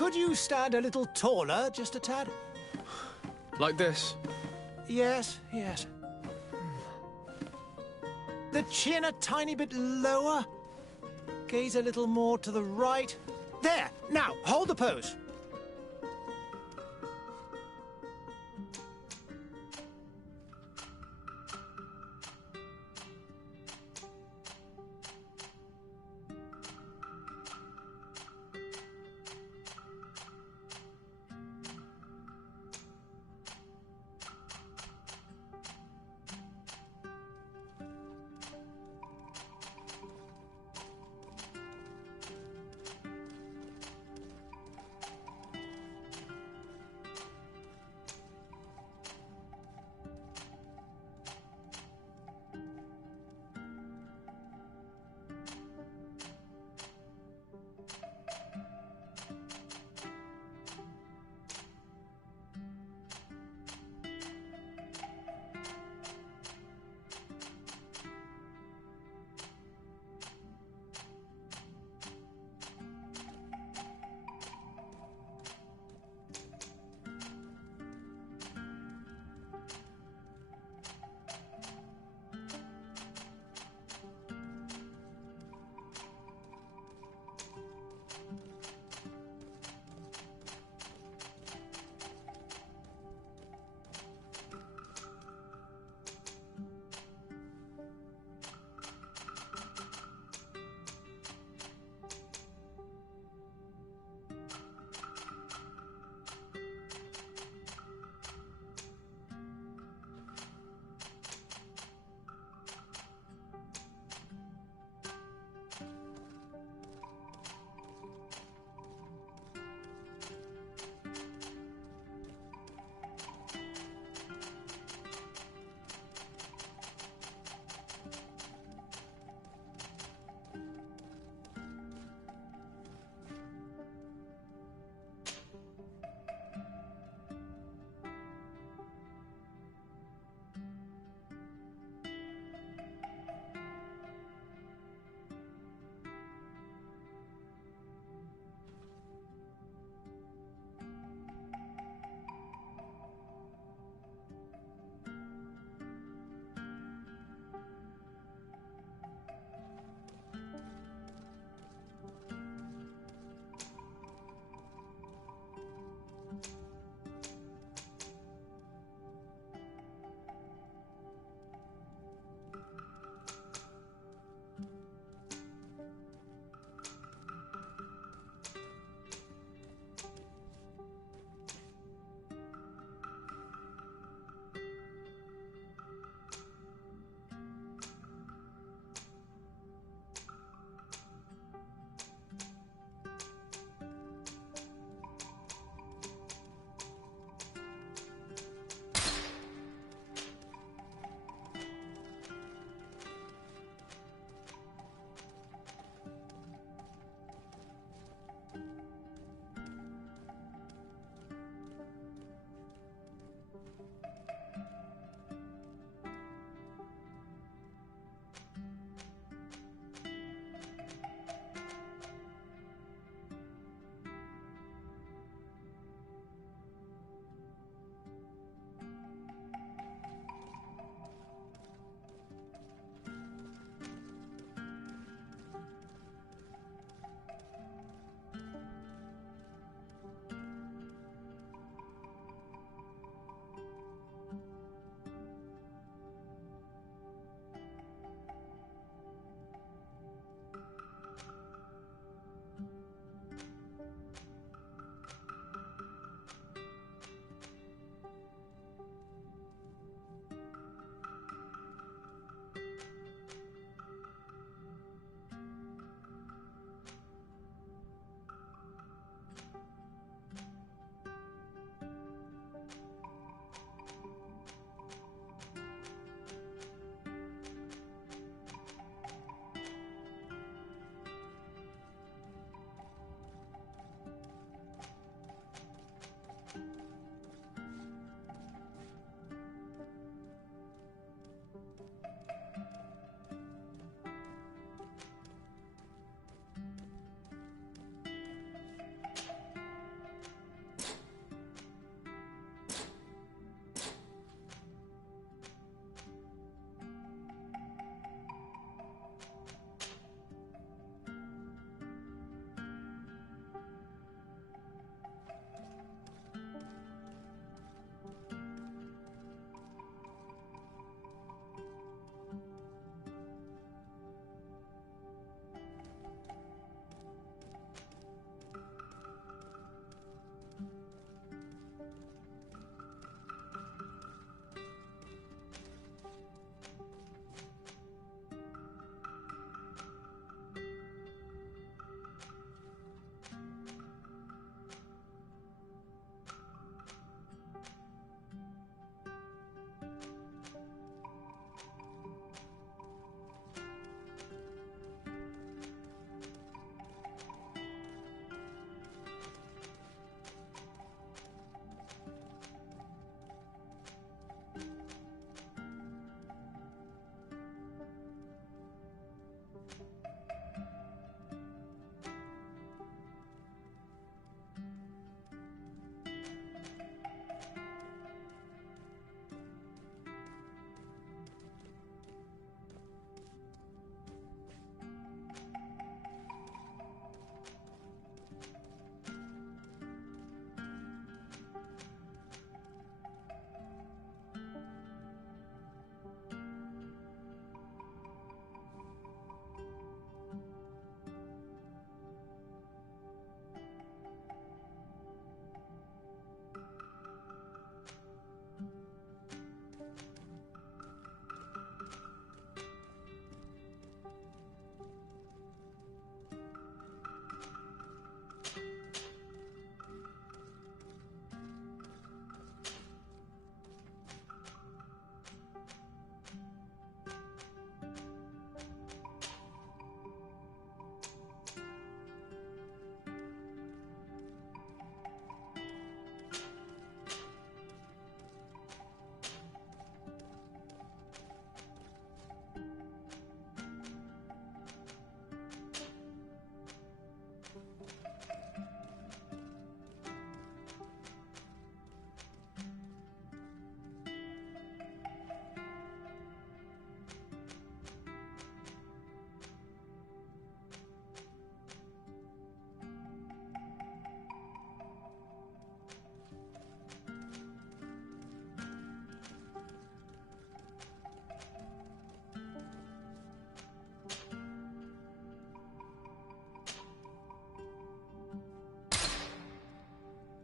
Could you stand a little taller, just a tad? Like this? Yes, yes. The chin a tiny bit lower. Gaze a little more to the right. There! Now, hold the pose.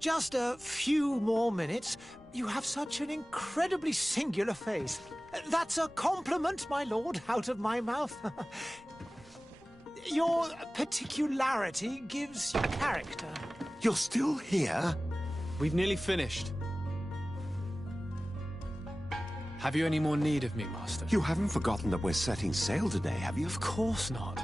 just a few more minutes. You have such an incredibly singular face. That's a compliment, my lord, out of my mouth. Your particularity gives you character. You're still here? We've nearly finished. Have you any more need of me, Master? You haven't forgotten that we're setting sail today, have you? Of course not.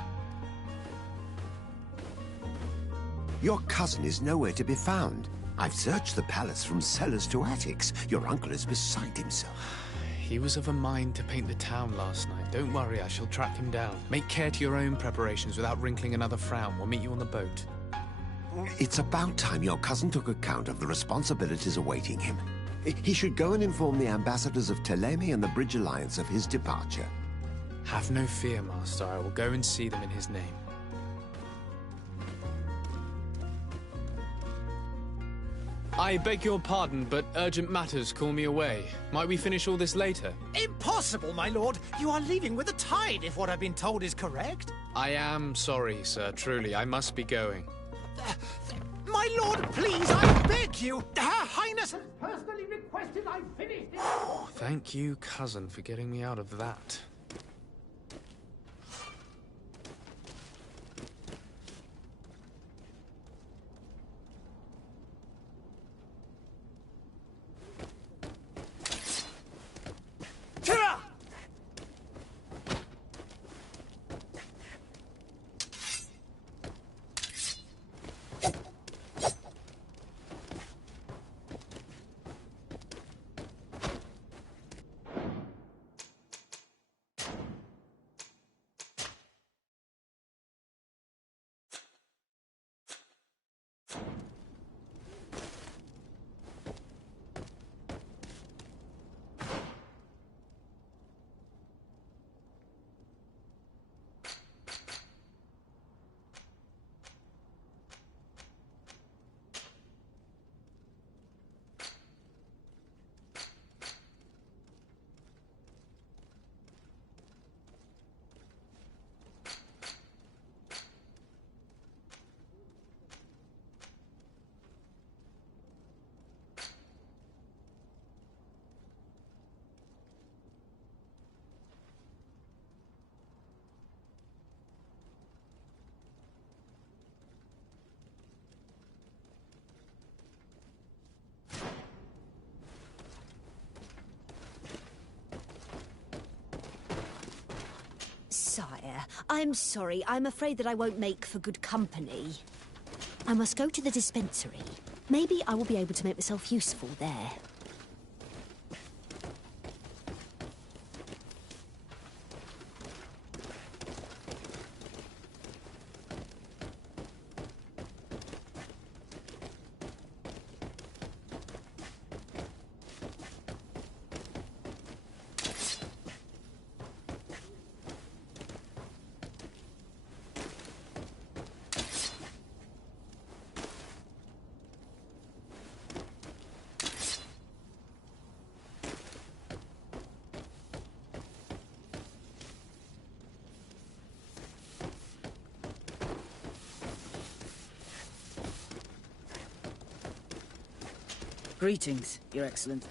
Your cousin is nowhere to be found. I've searched the palace from cellars to attics. Your uncle is beside himself. He was of a mind to paint the town last night. Don't worry, I shall track him down. Make care to your own preparations without wrinkling another frown. We'll meet you on the boat. It's about time your cousin took account of the responsibilities awaiting him. He should go and inform the ambassadors of Ptolemy and the Bridge Alliance of his departure. Have no fear, Master. I will go and see them in his name. I beg your pardon, but urgent matters call me away. Might we finish all this later? Impossible, my lord. You are leaving with the tide, if what I've been told is correct. I am sorry, sir. Truly, I must be going. My lord, please, I beg you. Her Highness has personally requested I finish this. Thank you, cousin, for getting me out of that. Sire, I'm sorry. I'm afraid that I won't make for good company. I must go to the dispensary. Maybe I will be able to make myself useful there. Greetings, Your Excellency.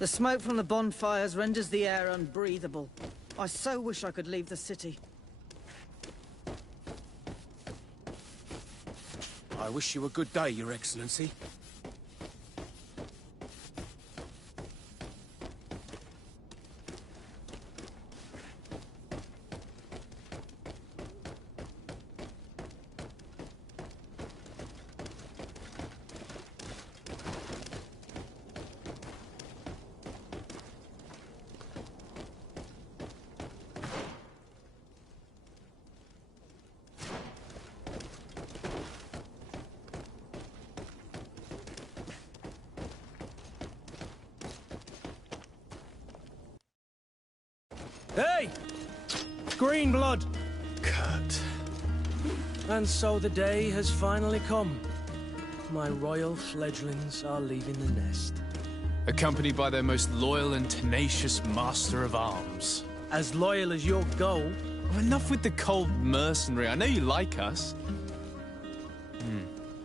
The smoke from the bonfires renders the air unbreathable. I so wish I could leave the city. I wish you a good day, Your Excellency. Hey! Green blood! Kurt. And so the day has finally come. My royal fledglings are leaving the nest. Accompanied by their most loyal and tenacious master of arms. As loyal as your goal. Oh, enough with the cold mercenary. I know you like us.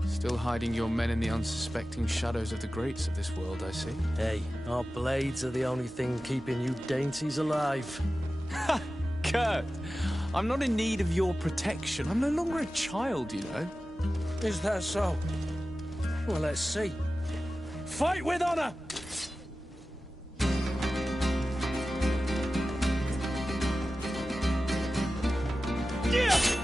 Still hiding your men in the unsuspecting shadows of the greats of this world, I see. Hey, our blades are the only thing keeping you dainties alive. Ha! Kurt! I'm not in need of your protection. I'm no longer a child, you know. Is that so? Well, let's see. Fight with honor! Yeah!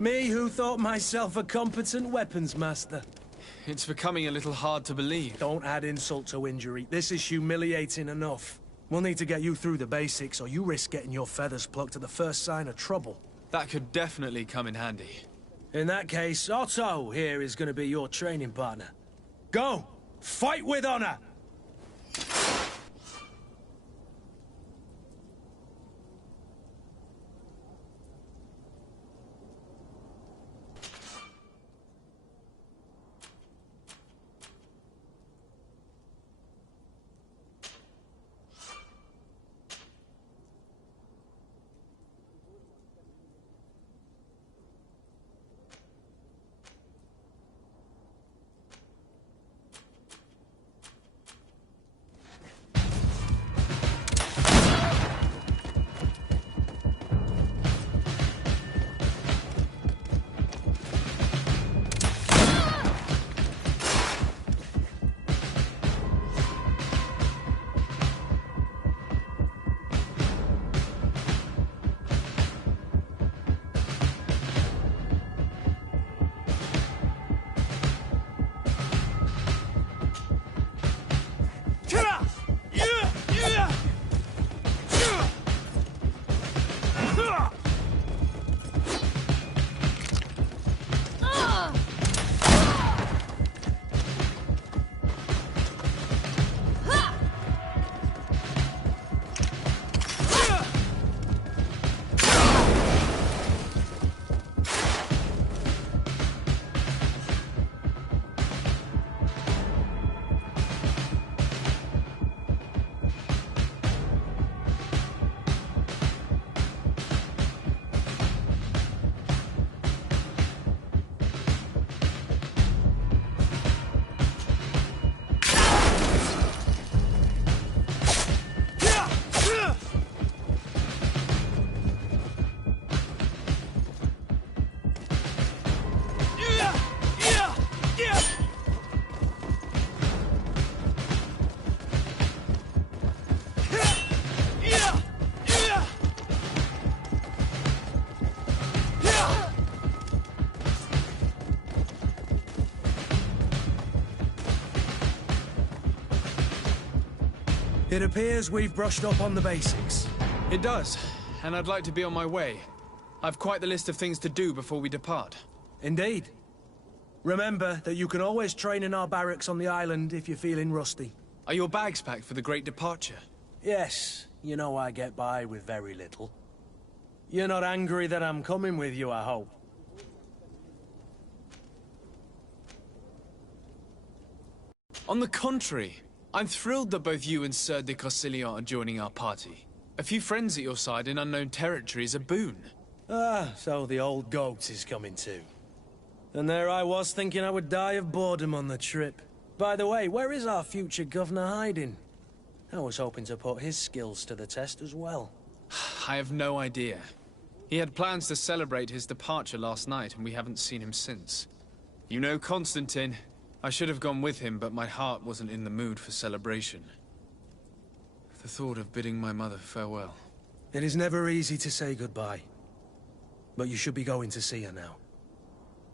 Me who thought myself a competent weapons master. It's becoming a little hard to believe. Don't add insult to injury. This is humiliating enough. We'll need to get you through the basics, or you risk getting your feathers plucked at the first sign of trouble. That could definitely come in handy. In that case, Otto here is going to be your training partner. Go! Fight with honor! It appears we've brushed up on the basics. It does, and I'd like to be on my way. I've quite the list of things to do before we depart. Indeed. Remember that you can always train in our barracks on the island if you're feeling rusty. Are your bags packed for the great departure? Yes, you know I get by with very little. You're not angry that I'm coming with you, I hope. On the contrary, I'm thrilled that both you and Sir de Corsillon are joining our party. A few friends at your side in unknown territory is a boon. Ah, so the old goat is coming too. And there I was thinking I would die of boredom on the trip. By the way, where is our future governor hiding? I was hoping to put his skills to the test as well. I have no idea. He had plans to celebrate his departure last night, and we haven't seen him since. You know Constantine. I should have gone with him, but my heart wasn't in the mood for celebration. The thought of bidding my mother farewell. It is never easy to say goodbye. But you should be going to see her now.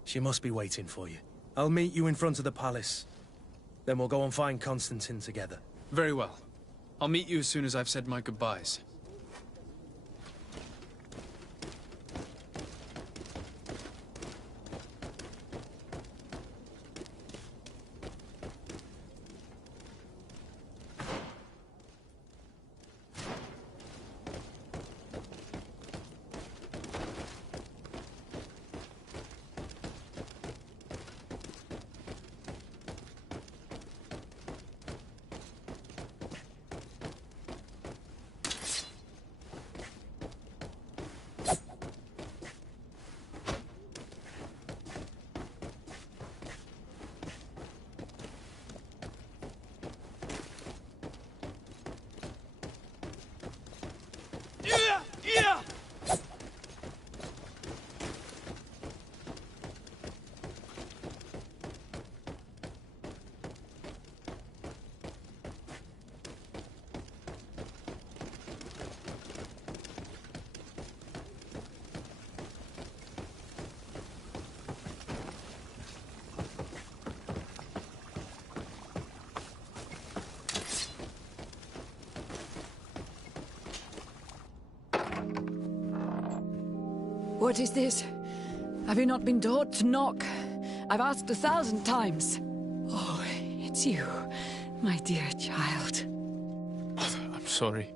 She must be waiting for you. I'll meet you in front of the palace. Then we'll go and find Constantine together. Very well. I'll meet you as soon as I've said my goodbyes. What is this? Have you not been taught to knock? I've asked 1,000 times. Oh, it's you, my dear child. I'm sorry.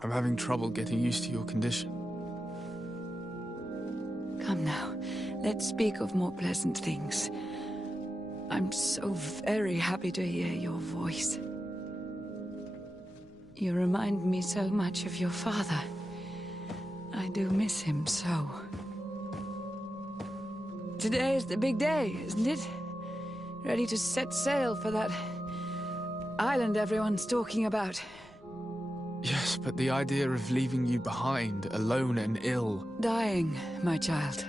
I'm having trouble getting used to your condition. Come now, let's speak of more pleasant things. I'm so very happy to hear your voice. You remind me so much of your father. I do miss him so. Today is the big day, isn't it? Ready to set sail for that island everyone's talking about. Yes, but the idea of leaving you behind, alone and ill... Dying, my child.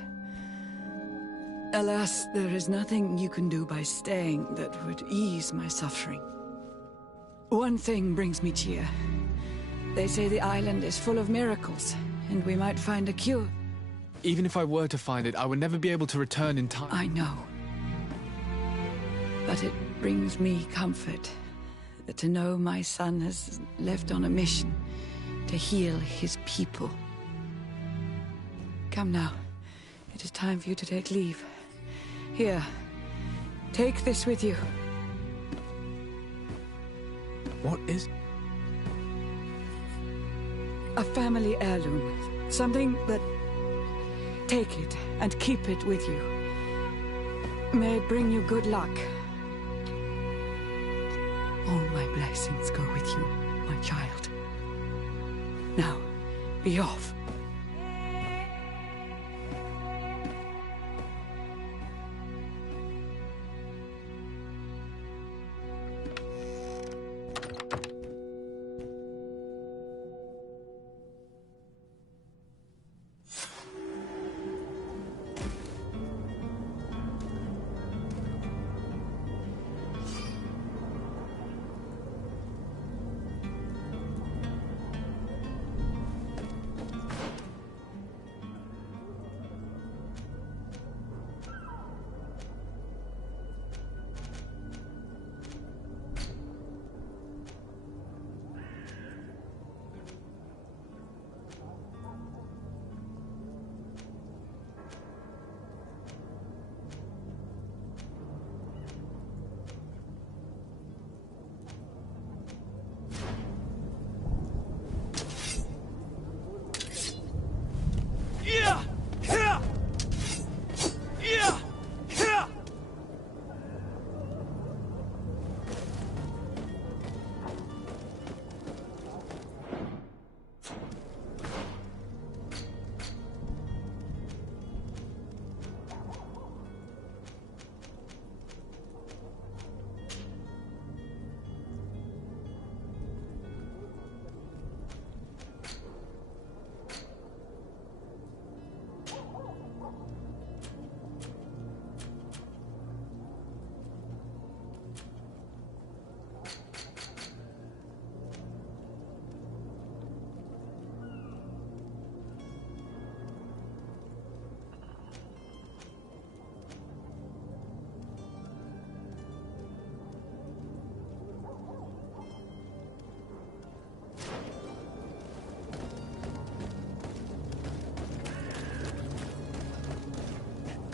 Alas, there is nothing you can do by staying that would ease my suffering. One thing brings me cheer. They say the island is full of miracles, and we might find a cure. Even if I were to find it, I would never be able to return in time. I know. But it brings me comfort to know my son has left on a mission to heal his people. Come now. It is time for you to take leave. Here, take this with you. What is... A family heirloom. Something that... Take it and keep it with you. May it bring you good luck. All my blessings go with you, my child. Now, be off.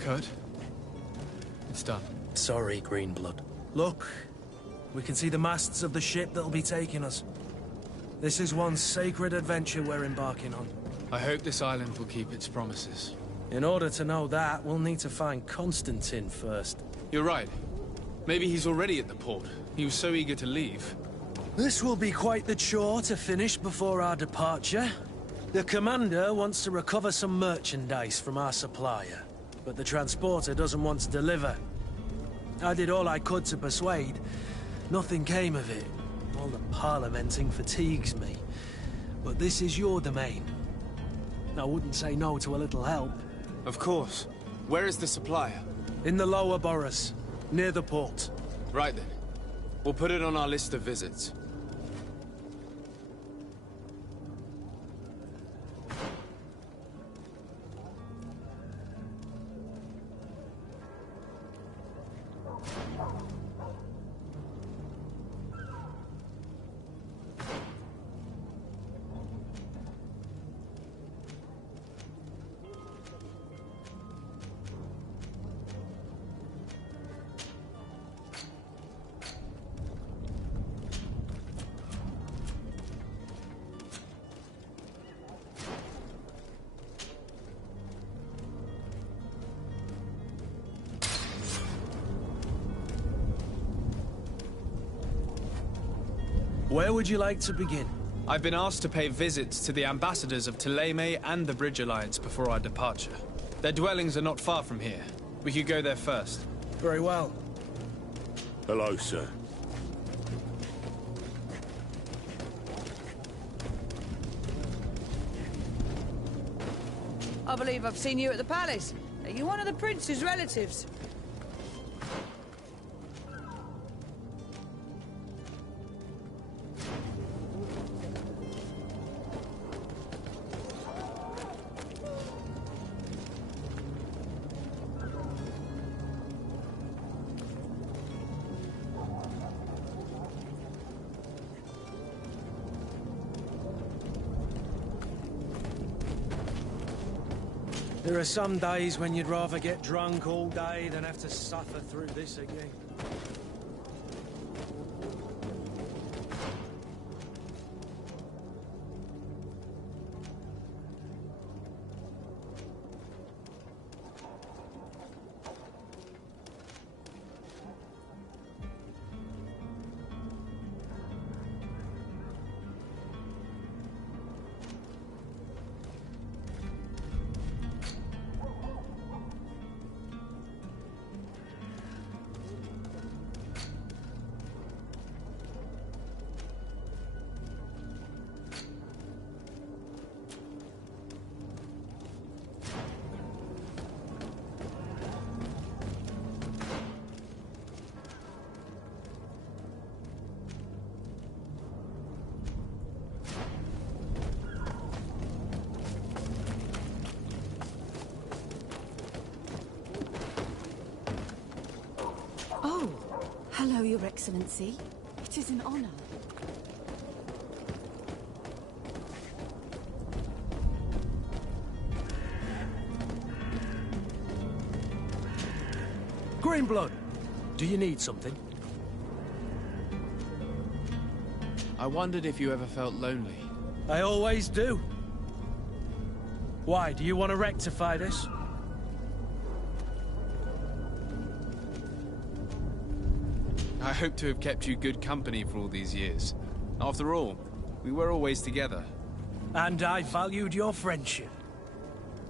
Kurt. It's done. Sorry, Greenblood. Look, we can see the masts of the ship that'll be taking us. This is one sacred adventure we're embarking on. I hope this island will keep its promises. In order to know that, we'll need to find Constantine first. You're right. Maybe he's already at the port. He was so eager to leave. This will be quite the chore to finish before our departure. The commander wants to recover some merchandise from our supplier, but the transporter doesn't want to deliver. I did all I could to persuade. Nothing came of it. All the parliamenting fatigues me. But this is your domain. I wouldn't say no to a little help. Of course. Where is the supplier? In the lower boroughs, near the port. Right then. We'll put it on our list of visits. Where would you like to begin? I've been asked to pay visits to the ambassadors of Thélème and the Bridge Alliance before our departure. Their dwellings are not far from here. We could go there first. Very well. Hello, sir. I believe I've seen you at the palace. Are you one of the prince's relatives? There are some days when you'd rather get drunk all day than have to suffer through this again. Oh, hello, Your Excellency. It is an honor. Greenblood, do you need something? I wondered if you ever felt lonely. I always do. Why, do you want to rectify this? I hope to have kept you good company for all these years. After all, we were always together. And I valued your friendship.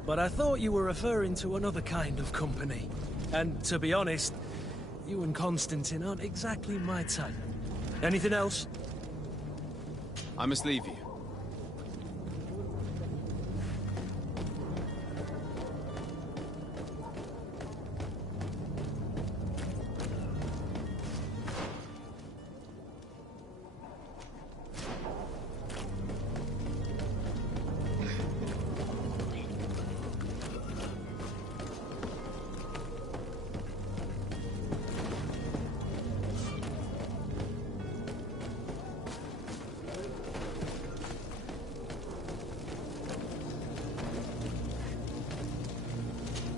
But I thought you were referring to another kind of company. And to be honest, you and Constantine aren't exactly my type. Anything else? I must leave you.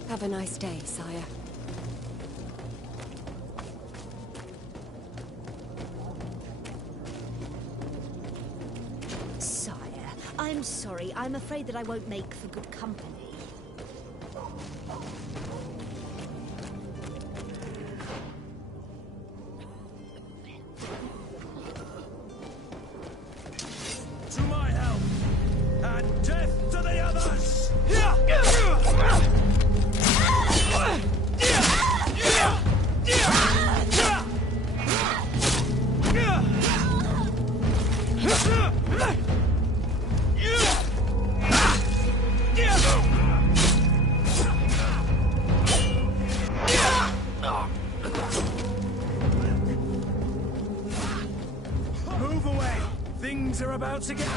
Have a nice day, sire. Sire, I'm sorry. I'm afraid that I won't make for good company. To my help! And death to the others! Move away! Things are about to get...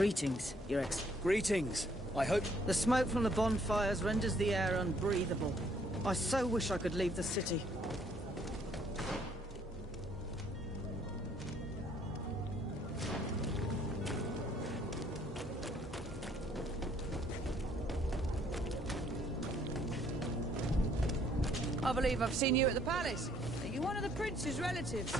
Greetings, Your Greetings. I hope... The smoke from the bonfires renders the air unbreathable. I so wish I could leave the city. I believe I've seen you at the palace. Are you one of the prince's relatives?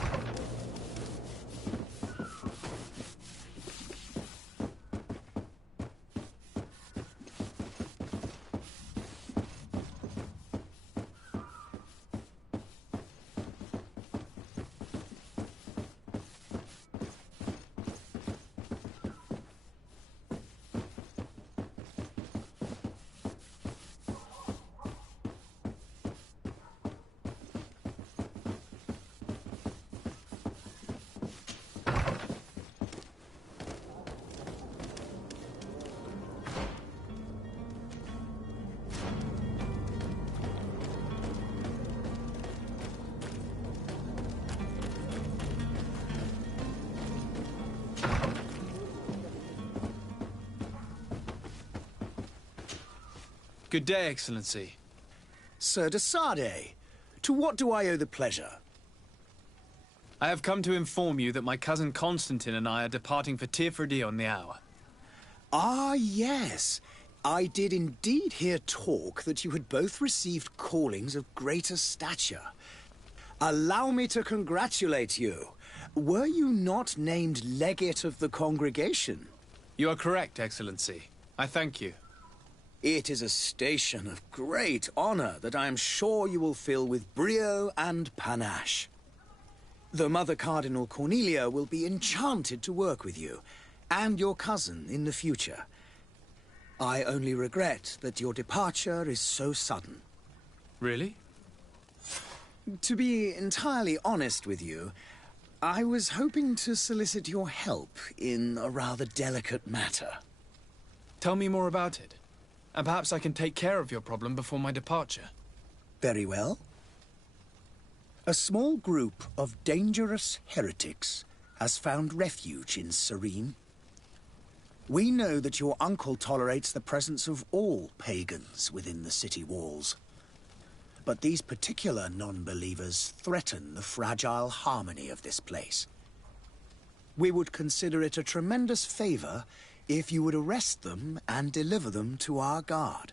Good day, Excellency. Sir de Sardet, to what do I owe the pleasure? I have come to inform you that my cousin Constantine and I are departing for Tirfredi on the hour. Ah, yes. I did indeed hear talk that you had both received callings of greater stature. Allow me to congratulate you. Were you not named legate of the congregation? You are correct, Excellency. I thank you. It is a station of great honor that I am sure you will fill with brio and panache. The Mother Cardinal Cornelia will be enchanted to work with you, and your cousin in the future. I only regret that your departure is so sudden. Really? To be entirely honest with you, I was hoping to solicit your help in a rather delicate matter. Tell me more about it, and perhaps I can take care of your problem before my departure. Very well. A small group of dangerous heretics has found refuge in Serene. We know that your uncle tolerates the presence of all pagans within the city walls. But these particular non-believers threaten the fragile harmony of this place. We would consider it a tremendous favor if you would arrest them and deliver them to our guard.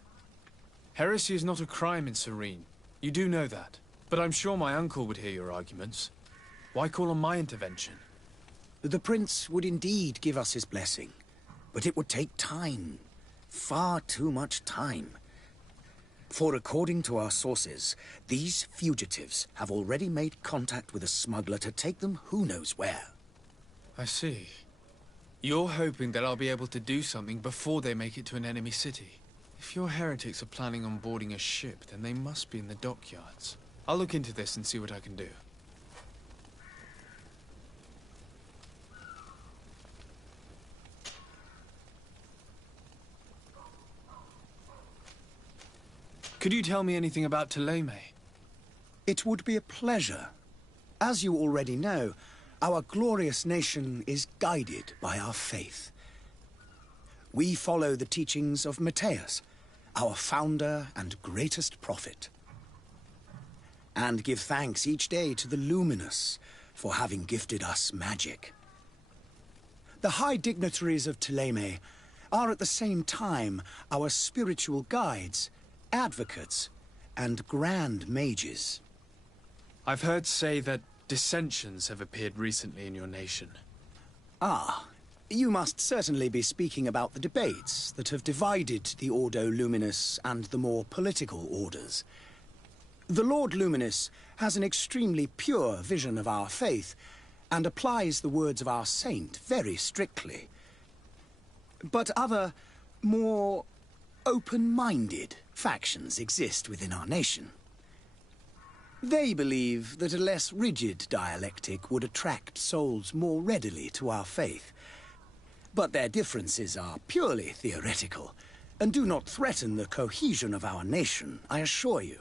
Heresy is not a crime in Serene. You do know that. But I'm sure my uncle would hear your arguments. Why call on my intervention? The prince would indeed give us his blessing, but it would take time. Far too much time. For according to our sources, these fugitives have already made contact with a smuggler to take them who knows where. I see. You're hoping that I'll be able to do something before they make it to an enemy city. If your heretics are planning on boarding a ship, then they must be in the dockyards. I'll look into this and see what I can do. Could you tell me anything about Thélème? It would be a pleasure. As you already know, our glorious nation is guided by our faith. We follow the teachings of Matthias, our founder and greatest prophet, and give thanks each day to the Luminous for having gifted us magic. The high dignitaries of Thélème are at the same time our spiritual guides, advocates, and grand mages. I've heard say that dissensions have appeared recently in your nation. Ah, you must certainly be speaking about the debates that have divided the Ordo Luminous and the more political orders. The Lord Luminous has an extremely pure vision of our faith and applies the words of our saint very strictly. But other, more open-minded factions exist within our nation. They believe that a less rigid dialectic would attract souls more readily to our faith. But their differences are purely theoretical and do not threaten the cohesion of our nation, I assure you.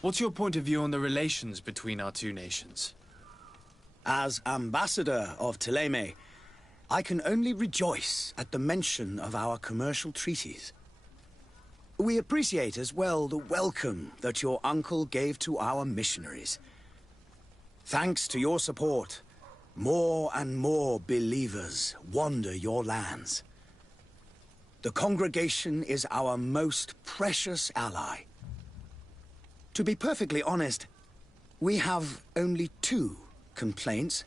What's your point of view on the relations between our two nations? As ambassador of Thélème, I can only rejoice at the mention of our commercial treaties. We appreciate as well the welcome that your uncle gave to our missionaries. Thanks to your support, more and more believers wander your lands. The congregation is our most precious ally. To be perfectly honest, we have only two complaints: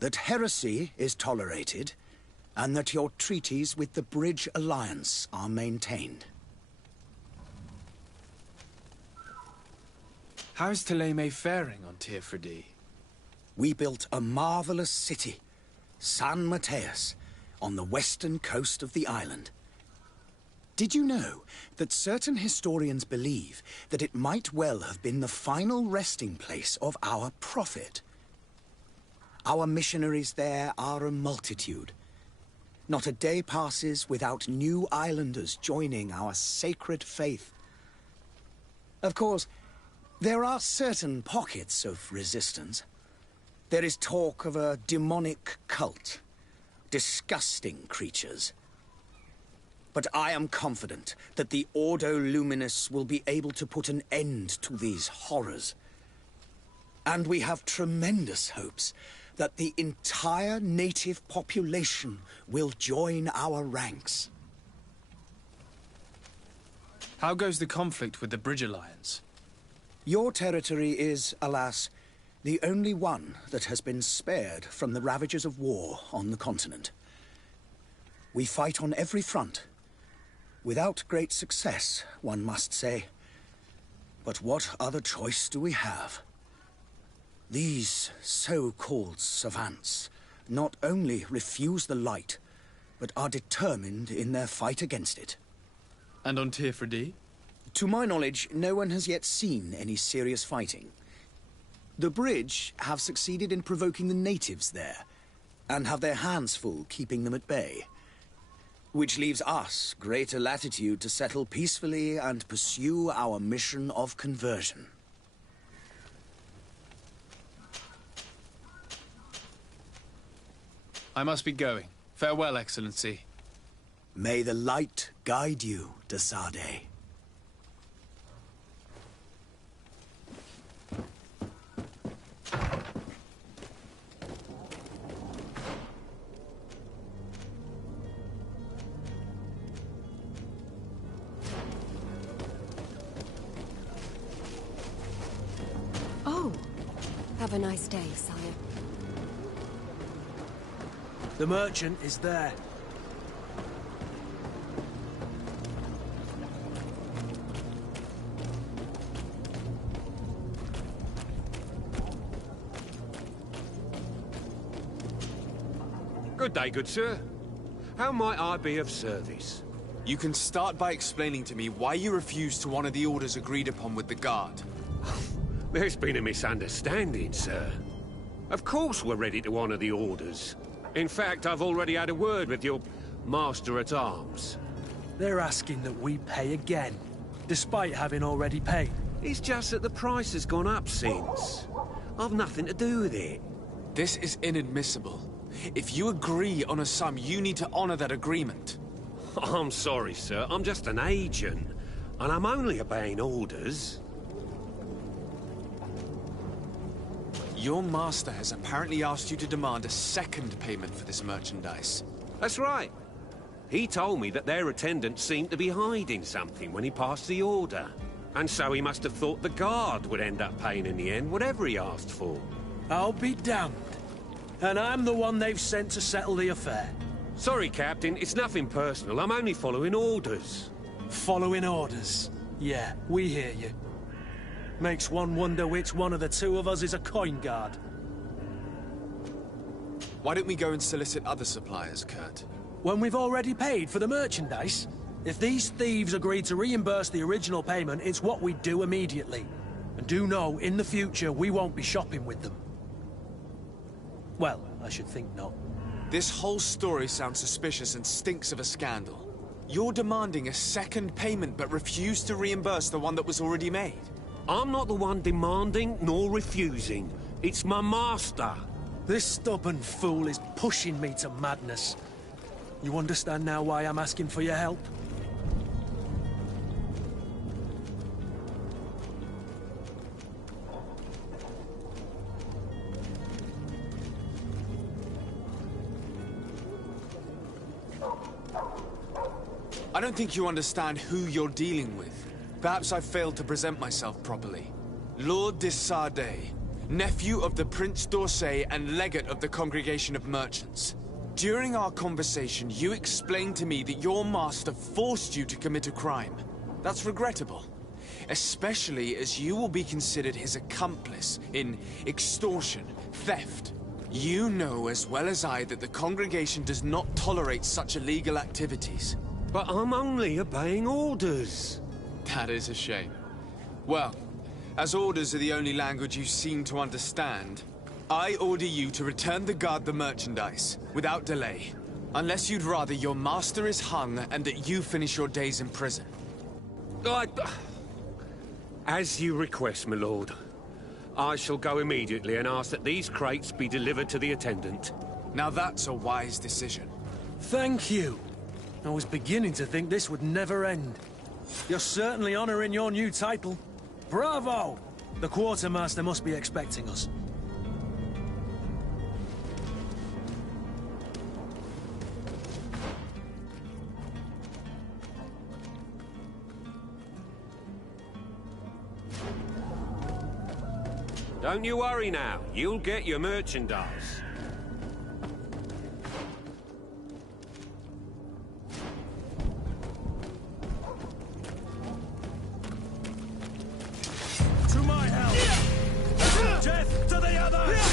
that heresy is tolerated, and that your treaties with the Bridge Alliance are maintained. How is Thélème faring on Teofredi? We built a marvelous city, San Matthias, on the western coast of the island. Did you know that certain historians believe that it might well have been the final resting place of our prophet? Our missionaries there are a multitude. Not a day passes without new islanders joining our sacred faith. Of course, there are certain pockets of resistance. There is talk of a demonic cult, disgusting creatures. But I am confident that the Ordo Luminous will be able to put an end to these horrors. And we have tremendous hopes that the entire native population will join our ranks. How goes the conflict with the Bridge Alliance? Your territory is, alas, the only one that has been spared from the ravages of war on the continent. We fight on every front. Without great success, one must say. But what other choice do we have? These so-called savants not only refuse the light, but are determined in their fight against it. And on Tirfredi? To my knowledge, no one has yet seen any serious fighting. The Bridge have succeeded in provoking the natives there, and have their hands full keeping them at bay. Which leaves us greater latitude to settle peacefully and pursue our mission of conversion. I must be going. Farewell, Excellency. May the light guide you, de Sade. Oh, have a nice day, sire. The merchant is there. Good day, good sir. How might I be of service? You can start by explaining to me why you refuse to honor the orders agreed upon with the Guard. There's been a misunderstanding, sir. Of course we're ready to honor the orders. In fact, I've already had a word with your Master-at-Arms. They're asking that we pay again, despite having already paid. It's just that the price has gone up since. I've nothing to do with it. This is inadmissible. If you agree on a sum, you need to honor that agreement. I'm sorry, sir. I'm just an agent. And I'm only obeying orders. Your master has apparently asked you to demand a second payment for this merchandise. That's right. He told me that their attendant seemed to be hiding something when he passed the order. And so he must have thought the Guard would end up paying in the end whatever he asked for. I'll be damned. And I'm the one they've sent to settle the affair. Sorry, Captain. It's nothing personal. I'm only following orders. Following orders? Yeah, we hear you. Makes one wonder which one of the two of us is a coin guard. Why don't we go and solicit other suppliers, Kurt? When we've already paid for the merchandise? If these thieves agree to reimburse the original payment, it's what we do immediately. And do know, in the future, we won't be shopping with them. Well, I should think not. This whole story sounds suspicious and stinks of a scandal. You're demanding a second payment but refuse to reimburse the one that was already made. I'm not the one demanding nor refusing. It's my master. This stubborn fool is pushing me to madness. You understand now why I'm asking for your help? I don't think you understand who you're dealing with. Perhaps I failed to present myself properly. Lord de Sade, nephew of the Prince d'Orsay and legate of the Congregation of Merchants. During our conversation, you explained to me that your master forced you to commit a crime. That's regrettable, especially as you will be considered his accomplice in extortion, theft. You know as well as I that the Congregation does not tolerate such illegal activities. But I'm only obeying orders. That is a shame. Well, as orders are the only language you seem to understand, I order you to return the Guard the merchandise, without delay. Unless you'd rather your master is hung and that you finish your days in prison. As you request, my lord. I shall go immediately and ask that these crates be delivered to the attendant. Now that's a wise decision. Thank you. I was beginning to think this would never end. You're certainly honoring your new title. Bravo! The quartermaster must be expecting us. Don't you worry now. You'll get your merchandise. To my help! Death to the others!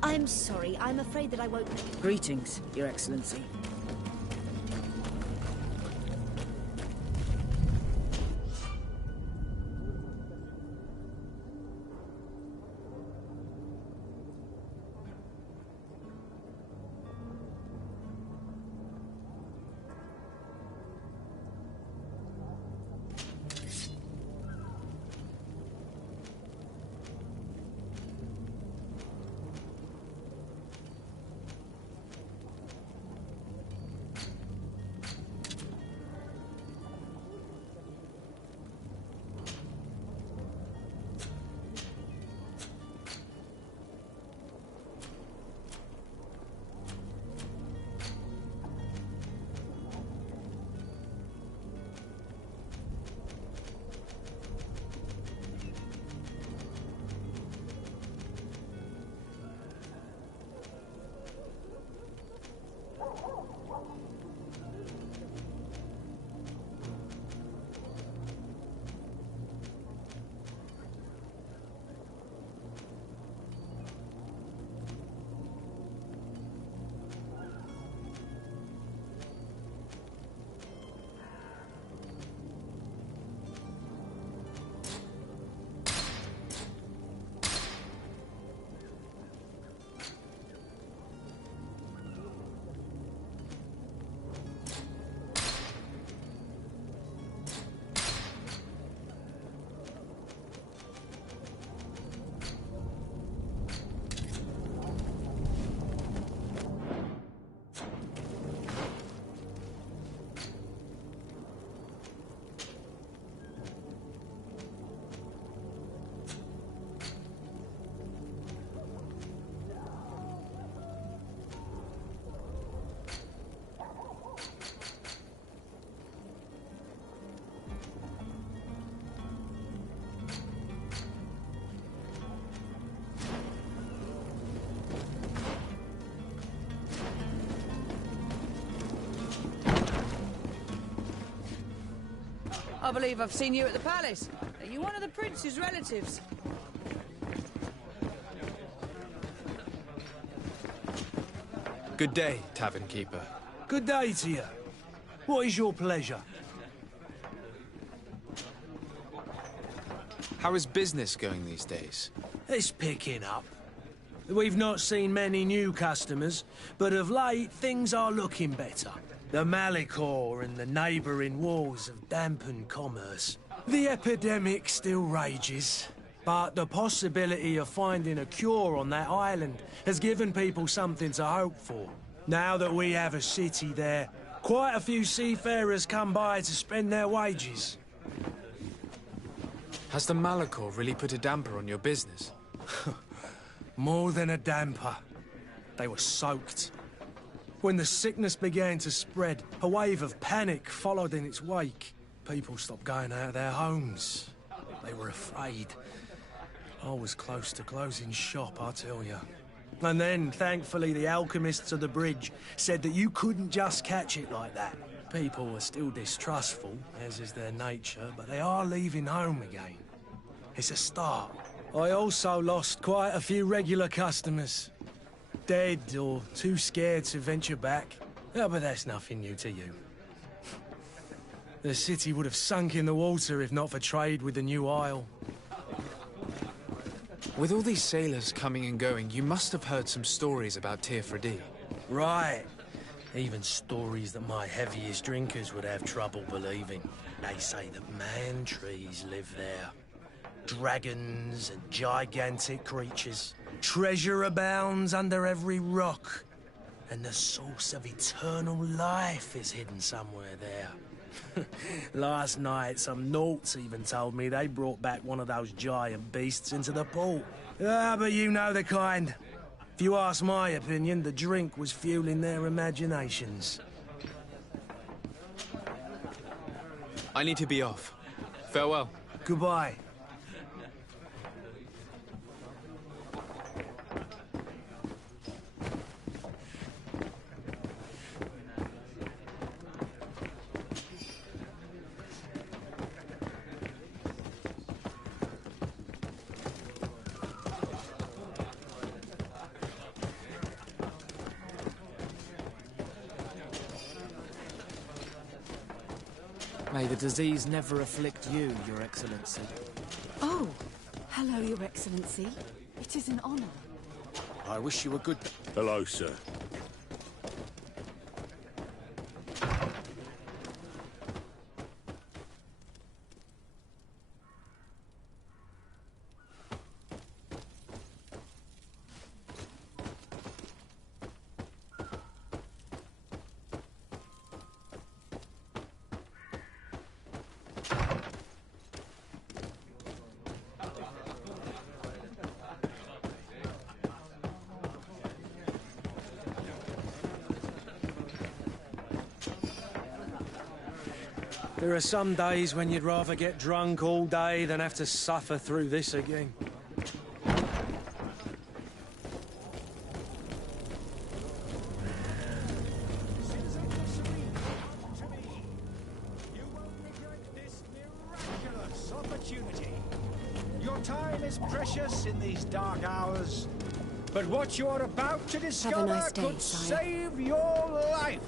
I'm sorry. I'm afraid that I won't... Greetings, Your Excellency. I believe I've seen you at the palace. Are you one of the prince's relatives? Good day, tavern keeper. Good day to you. What is your pleasure? How is business going these days? It's picking up. We've not seen many new customers, but of late things are looking better. The Malicor and the neighbouring wars have dampened commerce. The epidemic still rages, but the possibility of finding a cure on that island has given people something to hope for. Now that we have a city there, quite a few seafarers come by to spend their wages. Has the Malachor really put a damper on your business? More than a damper. They were soaked. When the sickness began to spread, a wave of panic followed in its wake. People stopped going out of their homes. They were afraid. I was close to closing shop, I tell you. And then, thankfully, the alchemists of the bridge said that you couldn't just catch it like that. People were still distrustful, as is their nature, but they are leaving home again. It's a start. I also lost quite a few regular customers. Dead or too scared to venture back. Oh, but that's nothing new to you. The city would have sunk in the water if not for trade with the new isle. With all these sailors coming and going, you must have heard some stories about Teofredi. Right. Even stories that my heaviest drinkers would have trouble believing. They say that man-trees live there. Dragons and gigantic creatures. Treasure abounds under every rock. And the source of eternal life is hidden somewhere there. Last night, some Nauts even told me they brought back one of those giant beasts into the port. Ah, but you know the kind. If you ask my opinion, the drink was fueling their imaginations. I need to be off. Farewell. Goodbye. May the disease never afflict you, Your Excellency. Oh, hello, Your Excellency. It is an honor. I wish you a good... Hello, sir. There are some days when you'd rather get drunk all day than have to suffer through this again. Your time is precious in these dark hours, but what you are about to discover nice day, could sire. save your life.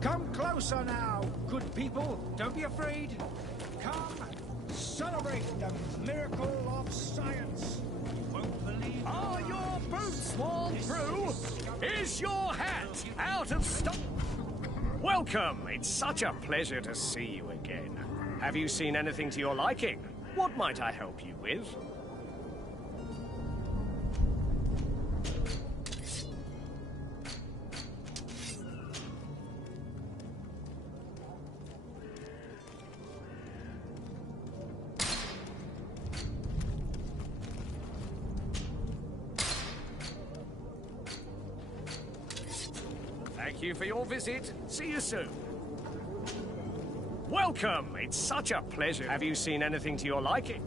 Come closer now, good people. Don't be afraid. Come, celebrate the miracle of science. You won't believe... Are your boots worn through? Is your hat out of stock? Welcome. It's such a pleasure to see you again. Have you seen anything to your liking? What might I help you with? Thank you for your visit. See you soon. Welcome. It's such a pleasure. Have you seen anything to your liking?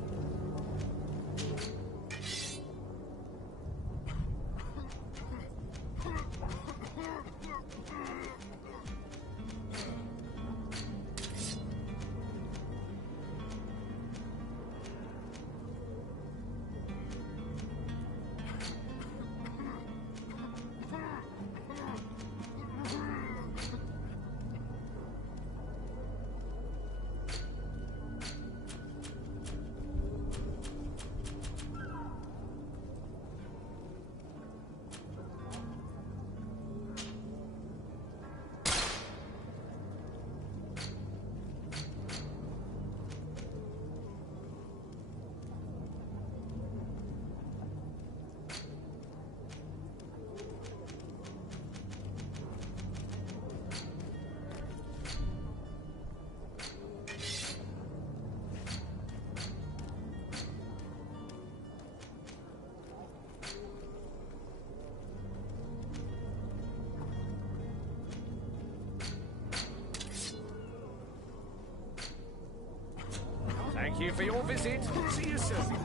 for your visit. See you soon.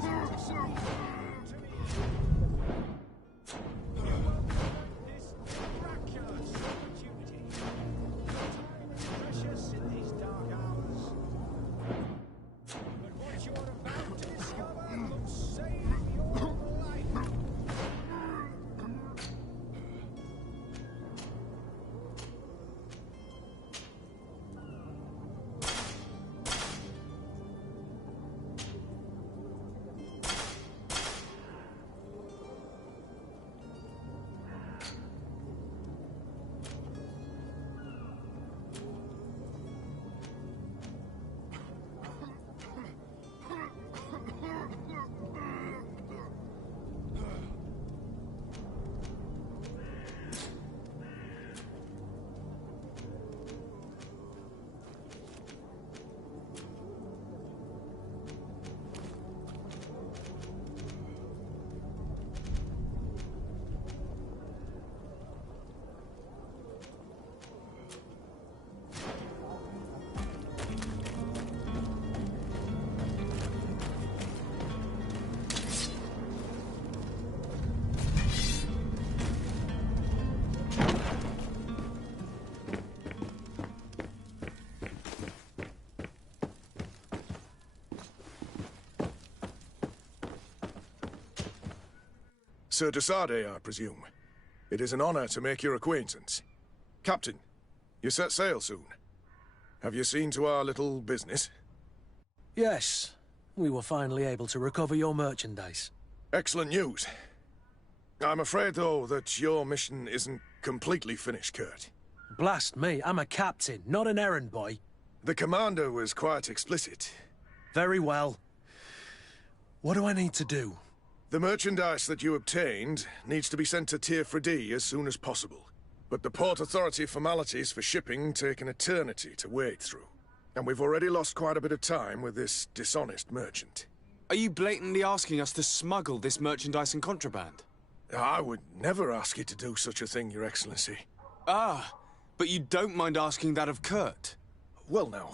Sir de Sardet, I presume. It is an honor to make your acquaintance. Captain, you set sail soon. Have you seen to our little business? Yes. We were finally able to recover your merchandise. Excellent news. I'm afraid, though, that your mission isn't completely finished, Kurt. Blast me, I'm a captain, not an errand boy. The commander was quite explicit. Very well. What do I need to do? The merchandise that you obtained needs to be sent to Tier D as soon as possible. But the Port Authority formalities for shipping take an eternity to wade through. And we've already lost quite a bit of time with this dishonest merchant. Are you blatantly asking us to smuggle this merchandise and contraband? I would never ask you to do such a thing, Your Excellency. Ah, but you don't mind asking that of Kurt? Well, now,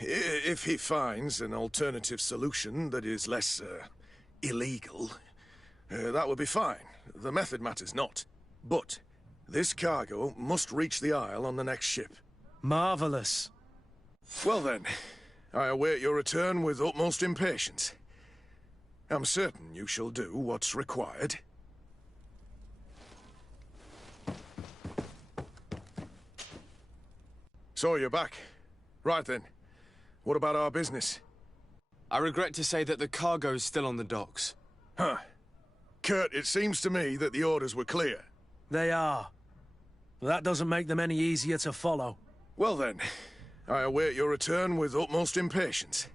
if he finds an alternative solution that is less, illegal, that would be fine. The method matters not. But this cargo must reach the Isle on the next ship. Marvelous. Well then, I await your return with utmost impatience. I'm certain you shall do what's required. So you're back. Right then. What about our business? I regret to say that the cargo is still on the docks. Huh. Kurt, it seems to me that the orders were clear. They are. That doesn't make them any easier to follow. Well then, I await your return with utmost impatience.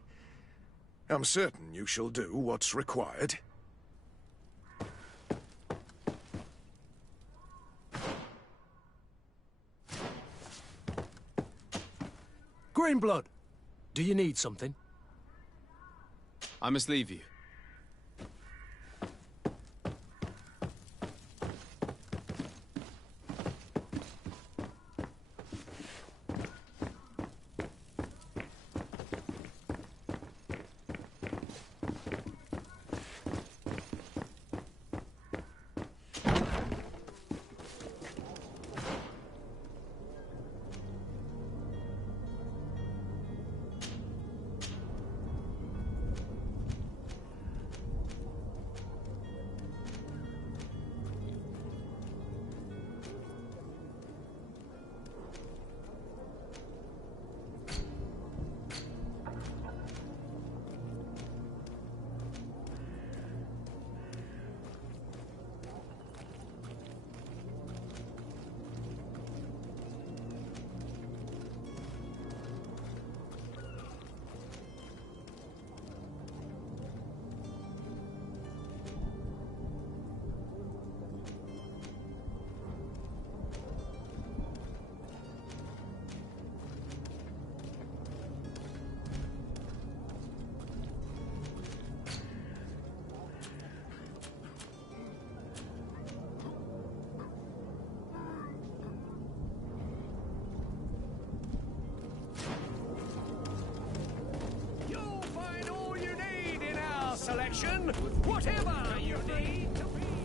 I'm certain you shall do what's required. Greenblood, do you need something? I must leave you. selection. Whatever you need to be.